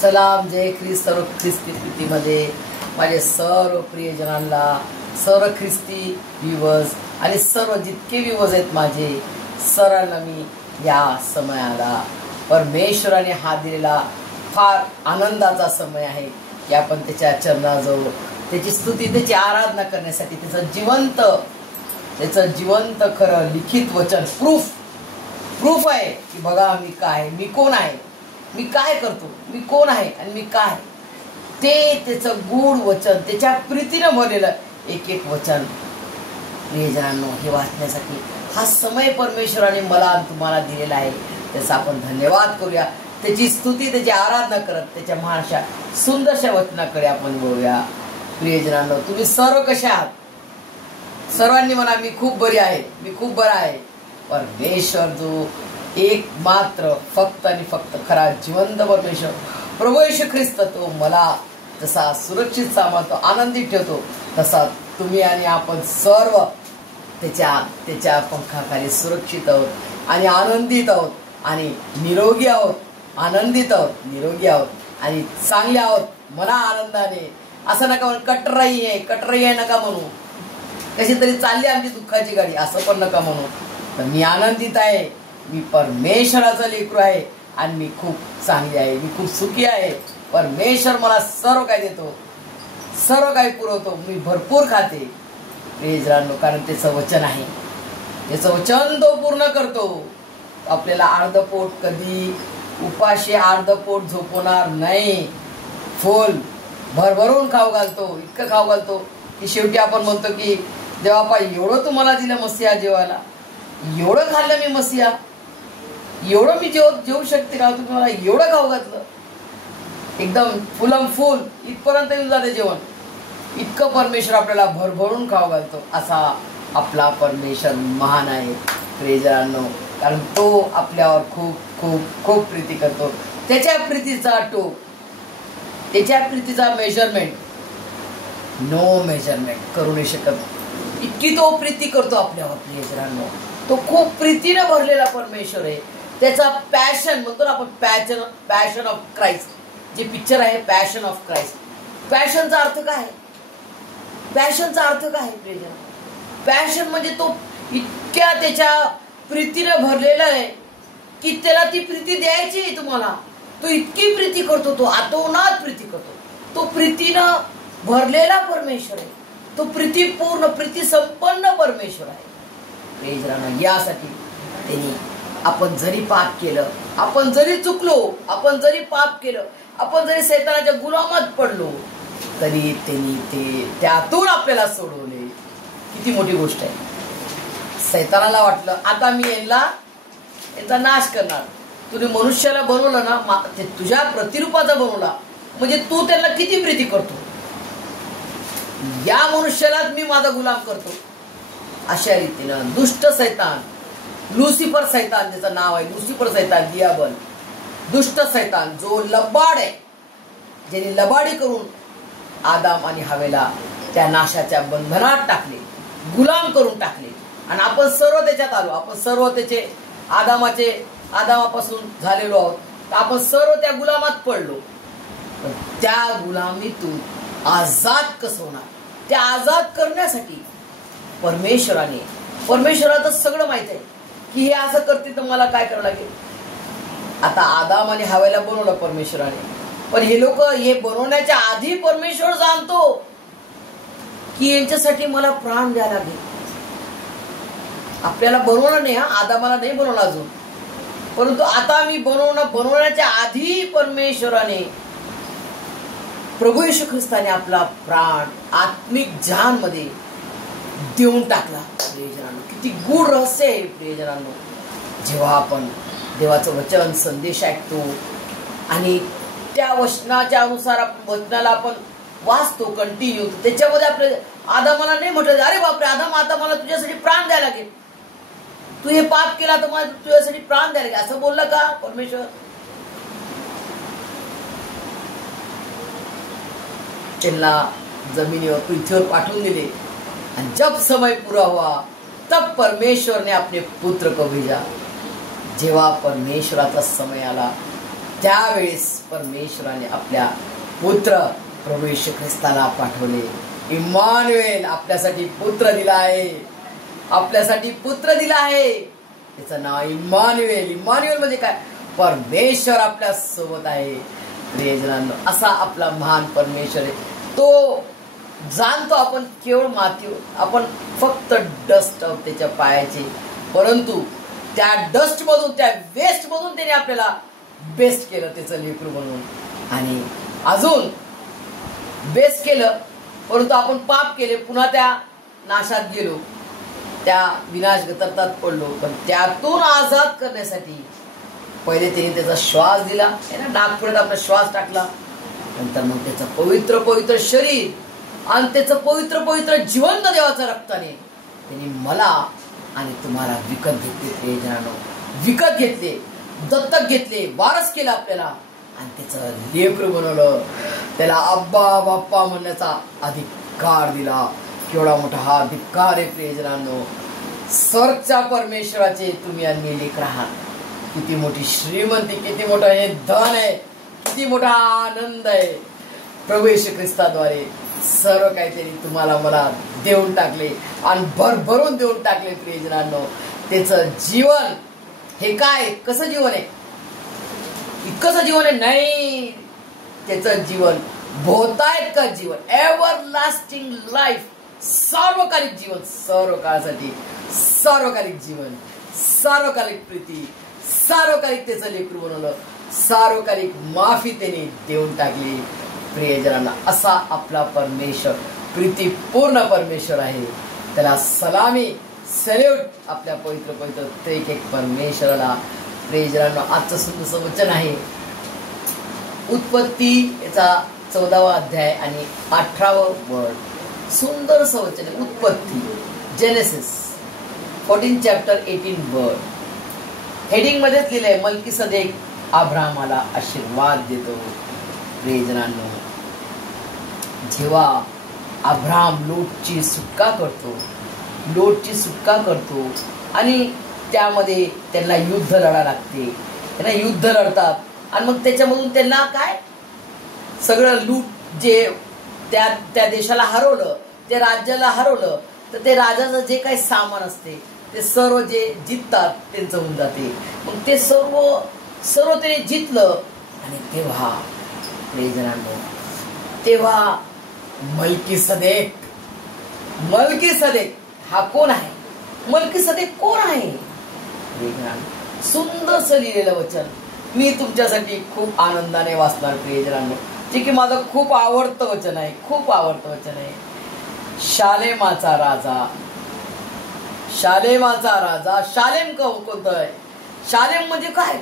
सलाम जय ख्रिस्त सर्व ख्रिस्ती प्रीतीमध्ये माझे सर्व प्रियजनांना, सर्व ख्रिस्ती व्ह्यूवर्स आणि सर्व जितके व्ह्यूवर्स आहेत माझे सर्वांना मी या समयाला परमेश्वराने हात दिलेला फार आनंदाचा समय आहे की आपण त्याच्या चरणाजवळ त्याची स्तुती त्याची आराधना करण्यासाठी त्याचं जिवंत खरं लिखित वचन प्रूफ आहे की बघा मी काय, मी कोण आहे, मी काय करतो, मी कोण आहे आणि मी काय, ते त्याचं गूढ वचन त्याच्या प्रीतीनं भरलेलं एक एक वचन प्रियजनांनो हे वाचण्यासाठी हा समय परमेश्वराने मला आणि तुम्हाला दिलेला आहे. त्याचा आपण धन्यवाद करूया, त्याची स्तुती त्याची आराधना करत त्याच्या महानशा सुंदरशा वचनाकडे आपण बोलूया. प्रियजनांनो तुम्ही सर्व कशा आहात? सर्वांनी म्हणा मी खूप बरी आहे, मी खूप बरा आहे. परमेश्वर जो एक मात्र फक्त आणि फक्त खरा जिवंत परमेश्वर प्रभू येशू ख्रिस्त तो मला जसा सुरक्षित सांभाळतो, आनंदित ठेवतो, तसा तुम्ही आणि आपण सर्व त्याच्या पंखाखाली सुरक्षित आहोत आणि आनंदित आहोत आणि निरोगी आहोत, आनंदित आहोत, निरोगी आहोत आणि चांगले आहोत मना आनंदाने. असं नका म्हणू कटराई आहे नका म्हणू, कशी तरी चालली आमची दुःखाची गाडी असं पण नका म्हणू. तर मी आनंदित आहे, मी परमेश्वराचा लेकरू आहे आणि मी खूप चांगली आहे, मी खूप सुखी आहे. परमेश्वर मला सर्व काही देतो, सर्व काही पुरवतो, मी भरपूर खाते. प्रियजनांनो कारण त्याचं वचन आहे, त्याचं वचन तो पूर्ण करतो. आपल्याला अर्धपोट कधी उपाशी अर्धपोट झोपवणार नाही, फुल भरभरून खाऊ घालतो, इतकं खाऊ घालतो की शेवटी आपण म्हणतो की देवापा एवढं तुम्हाला दिलं मसिया जेवायला, एवढं खाल्लं मी मसिया, एवढं मी जेवू शकते का, तुम्ही मला एवढं खाऊ घातलं, एकदम फुलम फुल इथपर्यंत येऊन जाते जेवण. इतकं परमेश्वर आपल्याला भरभरून खाऊ घालतो. असा आपला परमेश्वर महान आहे प्रियजनांनो, कारण तो आपल्यावर खूप खूप खूप प्रीती करतो. त्याच्या प्रीतीचा टोक, त्याच्या प्रीतीचा मेजरमेंट नो मेजरमेंट करू नाही शकत, इतकी तो प्रीती करतो आपल्यावर. प्रियजनांनो तो खूप प्रीतीनं भरलेला परमेश्वर आहे. त्याचा पॅशन म्हणतो ना आपण, पॅशन ऑफ क्राइस्ट जे पिक्चर आहे पॅशन ऑफ क्राइस्ट. पॅशनचा अर्थ काय आहे? पॅशनचा अर्थ काय आहे प्रियजन? पॅशन म्हणजे तो इतक्या त्याच्या प्रीतीनं भरलेला आहे की त्याला ती प्रीती द्यायची आहे तुम्हाला. तो इतकी प्रीती करतो, तो आतोनात प्रीती करतो. तो प्रीतीनं भरलेला परमेश्वर आहे, तो प्रीतीपूर्ण प्रीती संपन्न परमेश्वर आहे. प्रियजनांनो यासाठी त्यांनी आपण जरी पाप केलं, आपण जरी चुकलो, आपण जरी पाप केलं, आपण जरी शैतानाच्या गुलामात पडलो, तरी त्यांनी ते त्यातून आपल्याला सोडवले. किती मोठी गोष्ट आहे. शैतानाला वाटलं आता मी यांचा नाश करणार. तुम्ही मनुष्याला बनवलं ना, ते तुझ्या प्रतिरूपाचा बनवला म्हणजे तू त्यांना किती प्रीती करतो, या मनुष्यालाच मी माझा गुलाम करतो. अशा रीतीनं दुष्ट शैतान, लुसिफर शैतान ज्याचं नाव आहे, लुसिफर शैतान, दियाबल, दुष्ट शैतान जो लबाड आहे, ज्याने लबाडी करून आदाम आणि हवेला त्या नाशाच्या बंधनात टाकले, गुलाम करून टाकले. आणि आपण सर्व त्याच्यात आलो, आपण सर्व त्याचे आदामापासून झालेलो आहोत. तर आपण सर्व त्या गुलामात पडलो. पण त्या गुलामीतून आजाद कसं होणार, त्या आजाद करण्यासाठी परमेश्वराचं सगळं माहित आहे की हे असं करते तर मला काय करावं लागेल. आता आदाम आणि हवेला बनवलं परमेश्वराने, पण हे लोक हे बनवण्याच्या आधी परमेश्वर जाणतो की यांच्यासाठी मला प्राण द्यायला लागेल. आपल्याला बनवलं नाही, आदामाला नाही बनवलं अजून, परंतु आता मी बनवण्याच्या आधी परमेश्वराने प्रभू येशू ख्रिस्ताने आपला प्राण आत्मिक जान मध्ये देऊन टाकला. प्रियजनांनो किती गूढ रहस्य आहे प्रियजनांनो. जेव्हा आपण देवाचं वचन संदेश ऐकतो आणि त्या वचनाच्या अनुसार वचनाला आपण वाचतो कंटिन्यू, त्याच्यामध्ये आपले आदामाला नाही म्हटलं अरे बापरे आदाम आता मला तुझ्यासाठी प्राण द्यायला लागेल, तू हे पाप केला तर मला तुझ्यासाठी प्राण द्यायला लागेल, असं बोललं का परमेश्वर? त्यांना जमिनीवर पृथ्वीवर पाठवून दिले आणि जब समय पूरा हुआ तब परमेश्वर ने अपने पुत्र को भेजा. जेव्हा परमेश्वराचा समय आला त्यावेळेस परमेश्वराने आपल्या पुत्र प्रभू येशू ख्रिस्ताला पाठवले. इम्मानुएल, आपल्यासाठी पुत्र दिला आहे, आपल्यासाठी पुत्र दिला आहे. त्याचं नाव इम्मानुएल. इम्मानुएल म्हणजे काय? परमेश्वर आपल्या सोबत आहे. प्रियजनांनो, असा आपला महान परमेश्वर आहे. तो जाणतो आपण केवळ माती, आपण फक्त डस्ट आहोत त्याच्या पायाचे, परंतु त्या डस्ट मधून, त्या वेस्ट मधून त्याने आपल्याला बेस्ट केलं, त्याचं लेकरू म्हणून. आणि अजून बेस्ट केलं, परंतु आपण पाप केले, पुन्हा त्या नाशात गेलो, त्या विनाश गतरतात पडलो. पण त्यातून आजाद करण्यासाठी पहिले त्याने त्याचा श्वास दिला, त्याने नागपुरात आपला श्वास टाकला. नंतर मग त्याचं पवित्र पवित्र शरीर आणि त्याचं पवित्र पवित्र जिवंत देवाच्या रक्ताने त्यांनी मला आणि तुम्हाला विकत घेतले. प्रियजनांनो, विकत घेतले, दत्तक घेतले, वारस केला आपल्याला आणि त्याचं लेकरू बनवलं. त्याला अब्बा बाप्पा म्हणण्याचा अधिकार दिला. केवढा मोठा हा अधिकार आहे प्रियजनांनो. स्वर्गच्या परमेश्वराचे तुम्ही आणि लेकर आहात. किती मोठी श्रीमंती, किती मोठं हे धन आहे, किती मोठा आनंद आहे. प्रभू येशू ख्रिस्ताद्वारे सर्व काहीतरी तुम्हाला मला देऊन टाकले आणि भरभरून देऊन टाकले. प्रियजनांनो, त्याचं जीवन हे काय, कसं जीवन आहे? इतकंच जीवन आहे? नाही, त्याचं जीवन बहुतायत का जीवन, एव्हर लास्टिंग लाईफ, सार्वकालिक जीवन, सर्व काळासाठी सार्वकालिक जीवन, सार्वकालिक प्रीती, सार्वकालिक त्याचं लेकरू बनवलं, सार्वकालिक माफी त्याने देऊन टाकली. प्रियजनांना, असा आपला परमेश्वर प्रीतीपूर्ण परमेश्वर आहे. त्याला सलामी, सॅल्यूट आपल्या पवित्र पवित्र ते एक परमेश्वराला. प्रियजनांना, आजचं सुंदर वचन आहे उत्पत्ती याचा 14वा अध्याय आणि 18वं वर्ड. सुंदर वचन आहे उत्पत्ती, जेनेसिस 14 चॅप्टर 18 वर्ड. हेडिंग मध्येच लिहिलंय, मल्कीसदेक अब्राहमाला आशीर्वाद देतो. प्रियजनांनो, जेव्हा अब्राहम लोटची सुटका करतो आणि त्यामध्ये त्यांना युद्ध लढा लागते, त्यांना युद्ध लढतात आणि मग त्याच्यामधून त्यांना काय सगळं लूट, जे त्या देशाला हरवलं, त्या राज्याला हरवलं, तर ते राजाचं जे काही सामान असते ते सर्व जे जिंकतात त्यांचं होऊन जाते. मग ते सर्व त्याने जिंकलं आणि तेव्हा मल्कीसदेक हा कोण आहे? मल्कीसदेक कोण आहे? सुंदरसं लिहिलेलं वचन मी तुमच्यासाठी खूप आनंदाने वाचणार प्रियजनांनो, जे की माझं खूप आवडतं वचन आहे, खूप आवडतं वचन आहे. शालेमाचा राजा. शालेम कोणतं आहे? शालेम म्हणजे काय?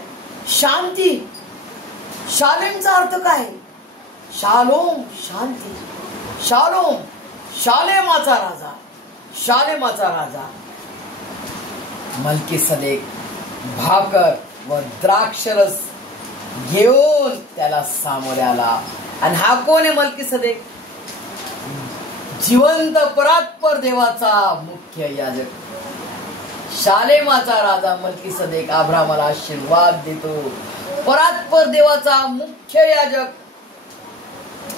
शांती. शालेमचा अर्थ काय? शालोम, शांती. शालोम, शालेमाचा राजा. मल्कीसदेक भाकर व द्राक्षरस घेऊन त्याला सामोरे आला. आणि हा कोण आहे मल्कीसदेक? जिवंत परात्पर देवाचा मुख्य याजक. शालेमाचा राजा मल्कीसदेक अब्राहमाला आशीर्वाद देतो. परात्पर देवाचा मुख्य याजक,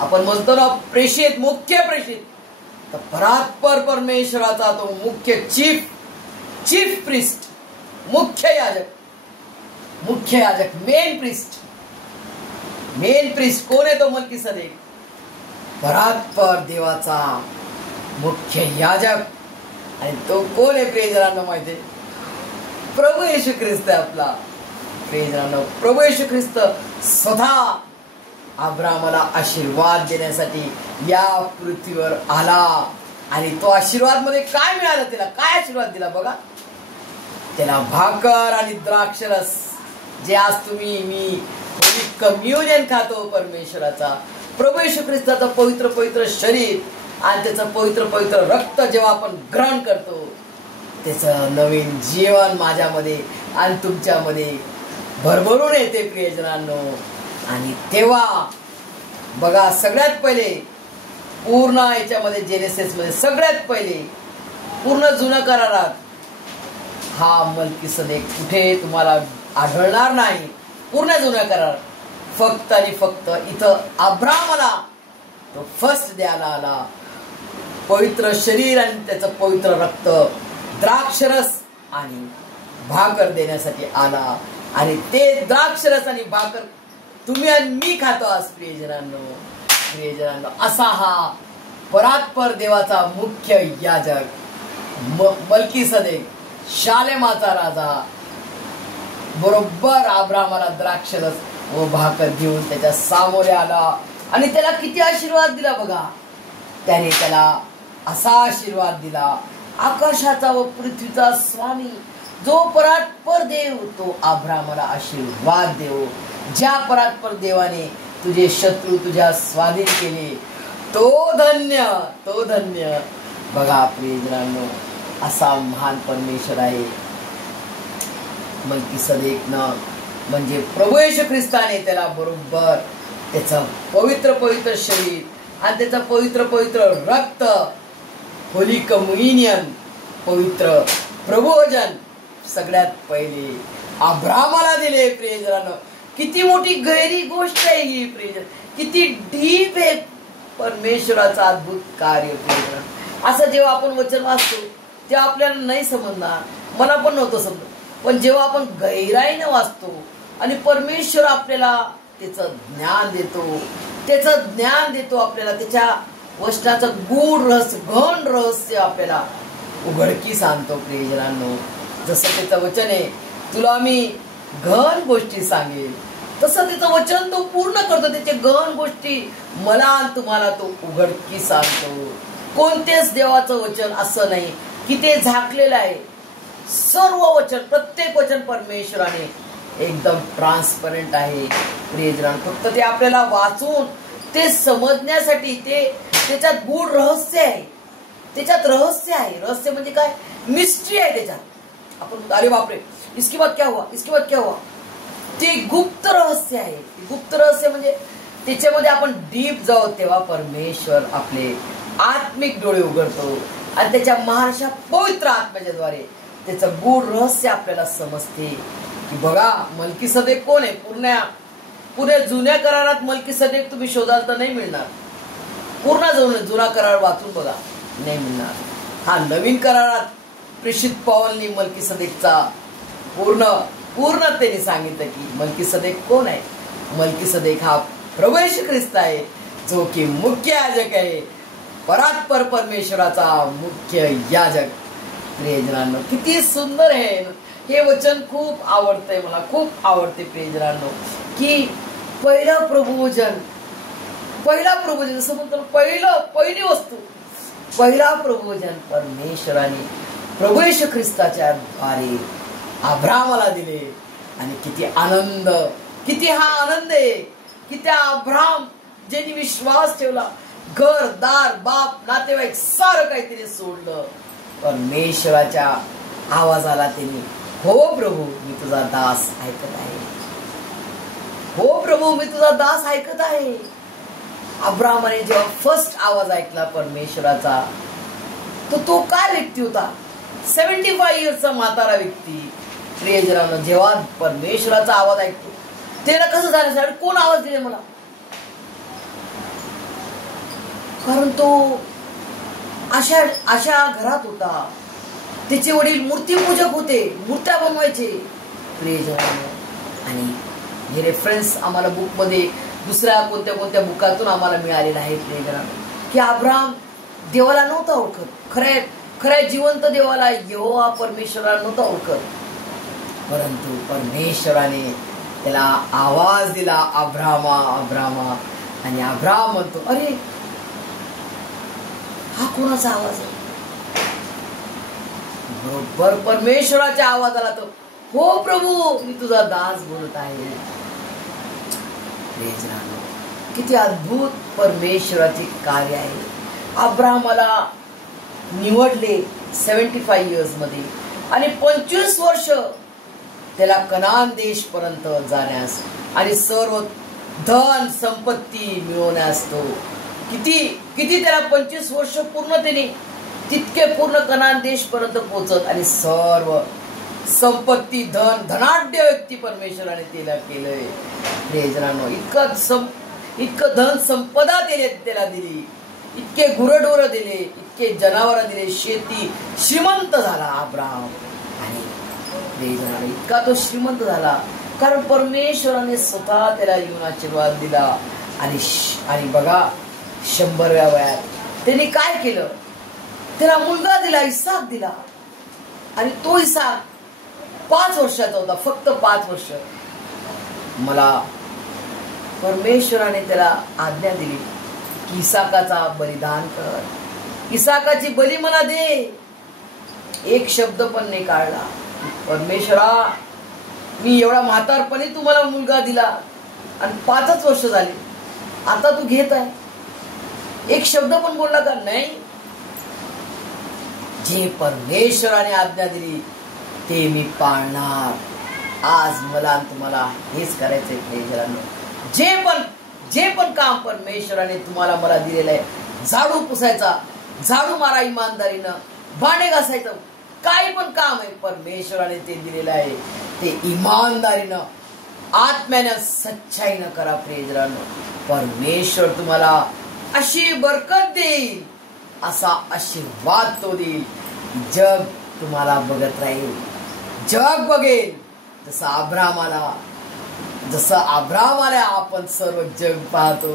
आपण म्हणतो ना प्रेषित, मुख्य प्रेषित, तर परात्पर परमेश्वराचा तो मुख्य चीफ प्रिस्ट, मुख्य याजक, मेन प्रिस्ट कोण आहे? तो मल्कीसदेक, परात्पर देवाचा मुख्य याजक. आणि तो कोण आहे प्रियजनांना माहिती आहे? प्रभू येशू ख्रिस्त आहे आपला. प्रियजनांना, प्रभू येशू ख्रिस्त स्वतः अब्राहमाला आशीर्वाद देण्यासाठी या पृथ्वीवर आला. आणि तो आशीर्वाद मध्ये काय मिळालं त्याला? काय आशीर्वाद दिला बघा? त्याला भाकर आणि द्राक्षरस, जे आज मी कम्युनियन खातो परमेश्वराचा, प्रभू येशू ख्रिस्ताचं पवित्र पवित्र शरीर आणि त्याचं पवित्र पवित्र रक्त जेव्हा आपण ग्रहण करतो, त्याचं नवीन जीवन माझ्यामध्ये आणि तुमच्यामध्ये भरभरून येते प्रियजनांनो. आणि तेव्हा बघा, सगळ्यात पहिले पूर्ण याच्यामध्ये जेनेसिस मध्ये सगळ्यात पहिले पूर्ण जुन्या करारात हा मल्कीसदेक कुठे तुम्हाला आढळणार नाही. पूर्ण जुन्या करार फक्त आणि फक्त इथं अब्राहमाला तो फर्स्ट द्यायला आला, पवित्र शरीर आणि त्याचं पवित्र रक्त, द्राक्षरस आणि भाकर देण्यासाठी आला. आणि ते द्राक्षरस आणि भाकर तुम्ही आणि मी खातो आज. प्रियजनांनो, असा हा परात्पर देवाचा मुख्य याजक मल्कीसदेक, शालेमाचा राजा, बरोबर अब्राहमाला द्राक्षरस व भाकर घेऊन त्याच्या सामोरे आला. आणि त्याला किती आशीर्वाद दिला बघा. त्याने त्याला असा आशीर्वाद दिला, आकाशाचा व पृथ्वीचा स्वामी जो परात्पर देव तो अब्राहमाला आशीर्वाद देव. ज्या परात्पर देवाने तुझे शत्रू तुझ्या स्वाधीन केले तो धन्य, तो धन्य. बघा प्रियजनांनो, असा महान परमेश्वर आहे मल्कीसदेकनं, म्हणजे प्रभू येशू ख्रिस्ताने त्याला बरोबर त्याचं पवित्र पवित्र शरीर आणि त्याचं पवित्र पवित्र रक्त, होली कम्युनियन, पवित्र प्रभोजन सगळ्यात पहिले अब्राहमाला दिले. प्रियजनांनो, किती मोठी गहिरी गोष्ट आहे ही. प्रियजन, किती डीप आहे परमेश्वराचं अद्भुत कार्य. प्रियजन, असं जेव्हा आपण वचन वाचतो तेव्हा आपल्याला नाही समजणार, मला पण नव्हतं समजत. पण जेव्हा आपण गहिराईनं वाचतो आणि परमेश्वर आपल्याला त्याचं ज्ञान देतो, त्याचं ज्ञान देतो आपल्याला, त्याच्या वचनाचं गूढ रहस्य, गहन रहस्य आपल्याला उघडकीस आणतो. प्रियजनांनो, जसं त्याचं वचन आहे, तुला मी गहन गोष्टी सांगेल, तसं त्याचं वचन तो पूर्ण करतो. त्याचे गहन गोष्टी मला आणि तुम्हाला तो उघडकीस आणतो. कोणतेच देवाचं वचन असं नाही की ते झाकलेलं आहे. सर्व वचन, प्रत्येक वचन परमेश्वराने एकदम ट्रान्सपरंट आहे. प्रियजनांनो, फक्त ते आपल्याला वाचून ते समजण्यासाठी ते त्याच्यात गूढ रहस्य आहे. त्याच्यात रहस्य आहे. रहस्य म्हणजे काय? मिस्ट्री आहे त्याच्यात. आपण अरे बापरे, इसके बाद क्या हुआ, इसके बाद क्या हुआ, ते गुप्त रहस्य आहे. गुप्त रहस्य म्हणजे त्याच्यामध्ये आपण डीप जाऊ तेव्हा परमेश्वर आपले आत्मिक डोळे उघडतो आणि त्याच्या महाराष्ट्र पवित्र आत्म्याच्या द्वारे त्याचं गूढ रहस्य आपल्याला समजते. की बघा मल्कीसदेक कोण आहे. पुऱ्या जुन्या करारात मल्कीसदेक तुम्ही शोधाल तर नाही मिळणार. पूर्ण जुना करार वाचून बघा, नाही मिळणार. हा नवीन करारात प्रेषित पौलनी मल्कीसदेकचा पूर्ण त्यांनी सांगितलं की मल्कीसदेक कोण आहे. मल्कीसदेक हा प्रभू येशू ख्रिस्त आहे, जो की मुख्य याजक आहे, परात्पर परमेश्वराचा मुख्य याजक. प्रियजनांनो, किती सुंदर आहे हे वचन. खूप आवडतंय मला, खूप आवडते प्रियजनांनो. की पहिलं प्रभोजन जसं म्हणतो पहिली वस्तू, पहिला प्रभोजन परमेश्वराने प्रभू येशू ख्रिस्ताच्या द्वारे अब्राहमाला दिले. आणि किती आनंद, किती हा आनंद आहे की त्या अब्राहम ज्यांनी विश्वास ठेवला, घर दार बाप नातेवाईक सारं काहीतरी सोडलं, परमेश्वराच्या आवाजाला त्यांनी हो प्रभू मी तुझा दास ऐकत आहे, हो प्रभू मी तुझा दास ऐकत आहे. अब्राहमाने जेव्हा फर्स्ट आवाज ऐकला परमेश्वराचा, तो काय व्यक्ती होता? 75 इयर्सचा म्हातारा व्यक्ती. प्रियजनांनो, जेव्हा परमेश्वराचा आवाज ऐकतो त्याला कसं झालं? कोण आवाज दिले मला? कारण तो अशा घरात होता. त्याचे वडील मूर्तीपूजक होते, मूर्त्या बनवायचे. प्रियजनांनो, आणि हे रेफरन्स आम्हाला बुक मध्ये दुसऱ्या कोणत्या बुकातून आम्हाला मिळालेला आहे. प्रियजनांनो, की अब्राहम देवाला नव्हता ओळखत, खऱ्या जिवंत देवाला यहोवा परमेश्वराला नव्हता ओळखत, परंतु परमेश्वराने त्याला आवाज दिला, अब्राहमा अब्राहमा. आणि अब्राहम म्हणतो, अरे हा कोणाचा आवाज आहे? बरोबर परमेश्वराच्या आवाजाला तो हो प्रभू मी तुझा दास बोलत आहे. किती अद्भुत परमेश्वराचे कार्य आहे. अब्राहमाला निवडले 75 इयर्स मध्ये आणि 25 वर्ष त्याला कनान देश पर्यंत जाण्यास आणि सर्व धन संपत्ती मिळवण्यास तो किती त्याला 25 वर्ष पूर्ण त्याने तितके पूर्ण कनान देश पर्यंत पोहोचत आणि सर्व संपत्ती, धन, धनाढ्य व्यक्ती परमेश्वराने त्याला केलंय. प्रियजनांनो, इतकं धन संपदा त्याला दिली, इतके गुरढोर दिले, इतके जनावर दिले, शेती, श्रीमंत झाला अब्राहम. आणि प्रियजनांनो, इतका तो श्रीमंत झाला कारण परमेश्वराने स्वतः त्याला येऊन आशीर्वाद दिला. आणि बघा 100व्या वयात त्यांनी काय केलं, त्याला मुलगा दिला, इसाक दिला. आणि तो इसाक 5 वर्षाचा होता, फक्त 5 वर्ष. मला परमेश्वराने त्याला आज्ञा दिली की इसाकाचा बलिदान कर, इसाकाची बली मला दे. एक शब्द पण नाही काढला. परमेश्वरा, मी एवढा म्हातारपणी तुम्हाला मुलगा दिला आणि 5च वर्ष झाली, आता तू घेत आहे. एक शब्द पण बोलला का नाही. जे परमेश्वराने आज्ञा दिली ते मी पाळणार. आज मला तुम्हाला हेच करायचंय प्रियजनांनो. जे पण काम परमेश्वराने तुम्हाला मला दिलेलं आहे, झाडू पुसायचा, झाडू मारा इमानदारीनं, भांडे घासायचं, काही पण काम आहे परमेश्वराने ते दिलेलं आहे, ते इमानदारीनं, आत्म्यानं, सच्चाईनं करा प्रियजनांनो. परमेश्वर तुम्हाला अशी बरकत देईल, असा आशीर्वाद तो देईल. जग तुम्हाला बघत राहील, जग बघेल. जसं अब्राहमाला आपण सर्व जग पाहतो.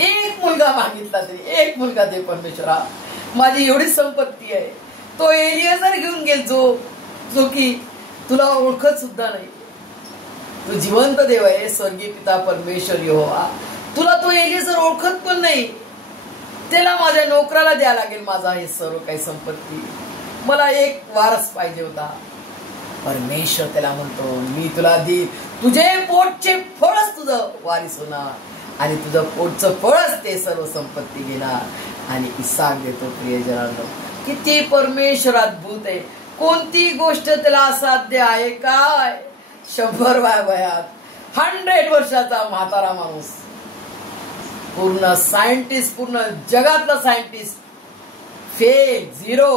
एक मुलगा मागितला तरी, एक मुलगा दे परमेश्वरा, माझी एवढी संपत्ती आहे. तो एलियाजर घेऊन गेल जो की तुला ओळखत सुद्धा नाही. तू जिवंत देव आहे, स्वर्गीय पिता परमेश्वर यहोवा, तुला तो एलियाजर ओळखत पण नाही. त्याला माझ्या नोकराला द्यायला लागेल माझा हे सर्व काही संपत्ती, मला एक वारस पाहिजे होता. परमेश्वर त्याला म्हणतो, मी तुला देईल, तुझे पोटचे फळच तुझं वारीस होणार आणि तुझं पोटचं फळच ते सर्व संपत्ती घेणार. आणि इसाक देतो. प्रियजनांनो, किती परमेश्वर अद्भुत आहे. कोणती गोष्ट त्याला असाध्य आहे काय. 100व्या वयात 100 वर्षाचा म्हातारा माणूस, पूर्ण सायंटिस्ट, पूर्ण जगातला सायंटिस्ट, फेल, 0,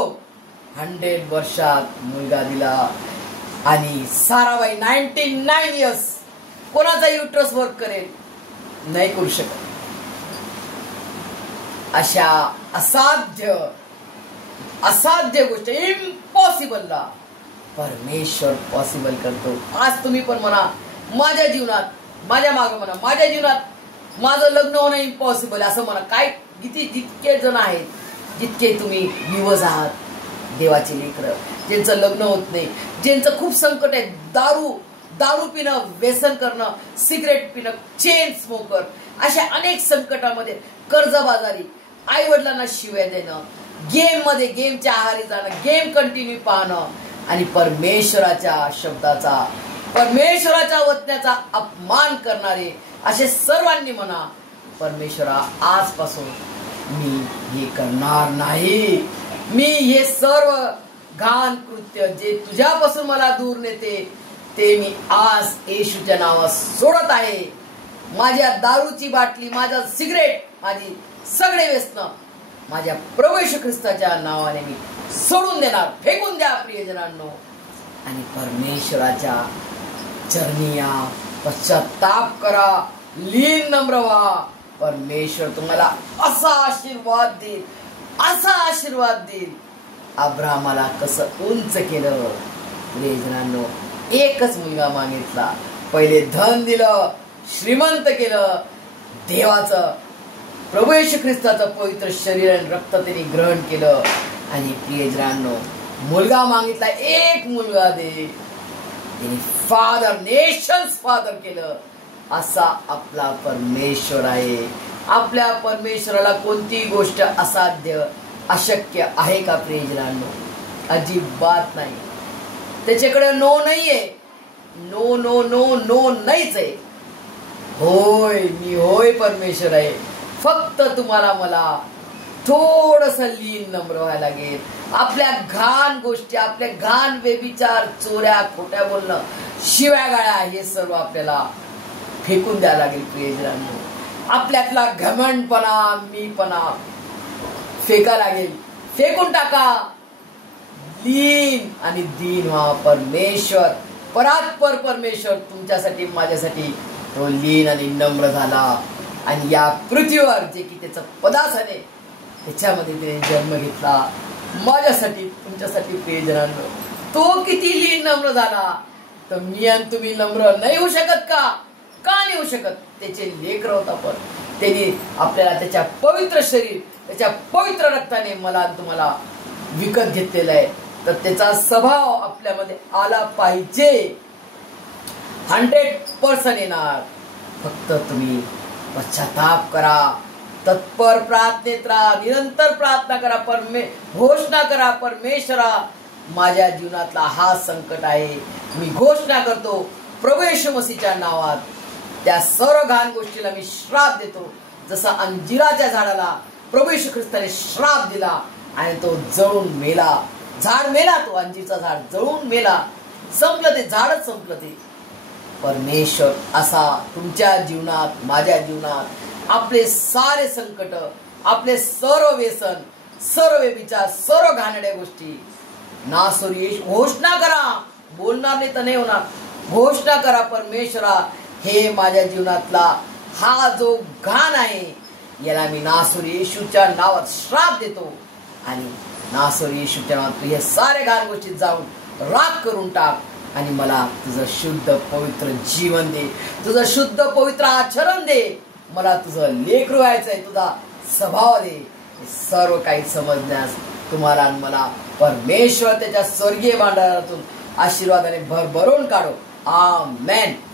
100 वर्षात मुलगा दिला. आणि साराबाई 99 इयर्स, कोणाचा युट्रस वर्क करेल, नाही करू शकत. अशा असाध्य गोष्ट, इम्पॉसिबलला परमेश्वर पॉसिबल करतो. आज तुम्ही पण म्हणा, माझ्या जीवनात, माझ्या मागे म्हणा, माझ्या जीवनात माझं लग्न होणं इम्पॉसिबल असं म्हणा. काय जितके जण आहेत, जितके तुम्ही दिवस आहात, देवाचे लेकरं, ज्यांचं लग्न होत नाही, ज्यांचं खूप संकट आहे, दारू पिणं, व्यसन करणं, सिगरेट पिणं, चेन स्मोकर, अशा अनेक संकटामध्ये, कर्जबाजारी, आई वडिलांना शिव्या देणं, गेमच्या आहारी जाणं, गेम कंटिन्यू पाहणं आणि परमेश्वराच्या शब्दाचा, परमेश्वराच्या वचनाचा अपमान करणारे असे सर्वांनी म्हणा, परमेश्वरा, आजपासून मी हे करणार नाही. मी हे सर्व घाण कृत्य जे तुझ्यापासून मला दूर नेते ते मी आज येशूच्या नावात सोडत आहे. माझ्या दारूची बाटली, माझा सिगरेट, माझी सगळे व्यसन माझ्या प्रभू येशू ख्रिस्ताच्या नावाने मी सोडून देणार. फेकून द्या प्रियजनांनो. आणि परमेश्वराच्या चरणी या, पश्चाताप करा, लीन नम्र व्हा. परमेश्वर तुम्हाला असा आशीर्वाद देईल, असा आशीर्वाद देईल. अब्राहमाला कसं उंच केलं प्रियजनांनो. एकच मुलगा मागितला, पहिले धन दिलं, श्रीमंत केलं, देवाचं, प्रभू येशू ख्रिस्ताचं पवित्र शरीर आणि रक्त त्यांनी ग्रहण केलं. आणि प्रियजनांनो, मुलगा मागितला, एक मुलगा दे. त्यांनी फादर, नेशन्स फादर केलं. असा आपला परमेश्वर आहे. आपल्या परमेश्वराला कोणती गोष्ट असाध्य, अशक्य आहे का प्रियजनांनो? अजिबात नाही. त्याच्याकडे नो नाहीये. नो नो नो नो नाहीच आहे. होय, मी होय परमेश्वर आहे. फक्त तुम्हाला मला थोडस लीन नम्र व्हायला लागेल. आपल्या घाण गोष्टी, आपल्या घाण व्यभिचार, चोऱ्या, खोट्या बोलणं, शिव्या गाळ्या, हे सर्व आपल्याला फेकून द्यायला लागेल प्रियजनांनो. आपल्यातला घमंडपणा, मीपणा फेका लागेल. फेकून टाका. लीन आणि दीन व्हा. परमेश्वर, परात्पर परमेश्वर तुमच्यासाठी माझ्यासाठी तो लीन आणि नम्र झाला आणि या पृथ्वीवर जे की त्याचं पदासन आहे त्याच्यामध्ये त्याने जन्म घेतला माझ्यासाठी तुमच्यासाठी प्रियजनांनो. तो किती लीन नम्र झाला. तर मी आणि तुम्ही नम्र नाही होऊ शकत का? का नाही होऊ शकत? त्याचे लेकर होता पण त्यांनी आपल्याला त्याच्या पवित्र शरीर त्याच्या पवित्र रक्ताने मला आणि तुम्हाला विकत घेतलेला आहे. तर त्याचा स्वभाव आपल्यामध्ये आला पाहिजे. 100% येणार. फक्त तुम्ही पश्चाताप करा, तत्पर प्रार्थनेत राहा, निरंतर प्रार्थना करा, घोषणा करा, परमेश्वरा माझ्या जीवनातला हा संकट आहे, मी घोषणा करतो प्रभू येशू मसीहच्या नावात त्या सर्व घाण गोष्टीला मी श्राप देतो. जसा अंजिराच्या झाडाला प्रभू येशू ख्रिस्ताने श्राप दिला आणि तो जळून मेला. झाड मेला, तो अंजीरचा झाड जळून मेला, संपलं ते झाडच संपलं ते. परमेश्वर असा तुमच्या जीवनात माझ्या जीवनात आपले सारे संकट, आपले सर्व व्यसन, सर्व व्यभिचार, सर्व घाणेरड्या गोष्टी नासोरी घोषणा करा. बोलणार नाही तर नाही होणार. घोषणा करा, परमेश्वरा हे माझ्या जीवनातला हा जो घाण आहे याला मी नासोरी येशूच्या नावात श्राप देतो आणि नासोरी येशूच्या नावात हे सारे घाण गोष्टी जाऊन राग करून टाक आणि मला तुझं शुद्ध पवित्र जीवन दे, तुझं शुद्ध पवित्र आचरण दे. मला तुझं लेकरू व्हायचंय, तुझा स्वभाव दे. हे सर्व काही समजण्यास तुम्हाला आणि मला परमेश्वर त्याच्या स्वर्गीय भांडारातून आशीर्वादाने भरभरून काढो. आमेन.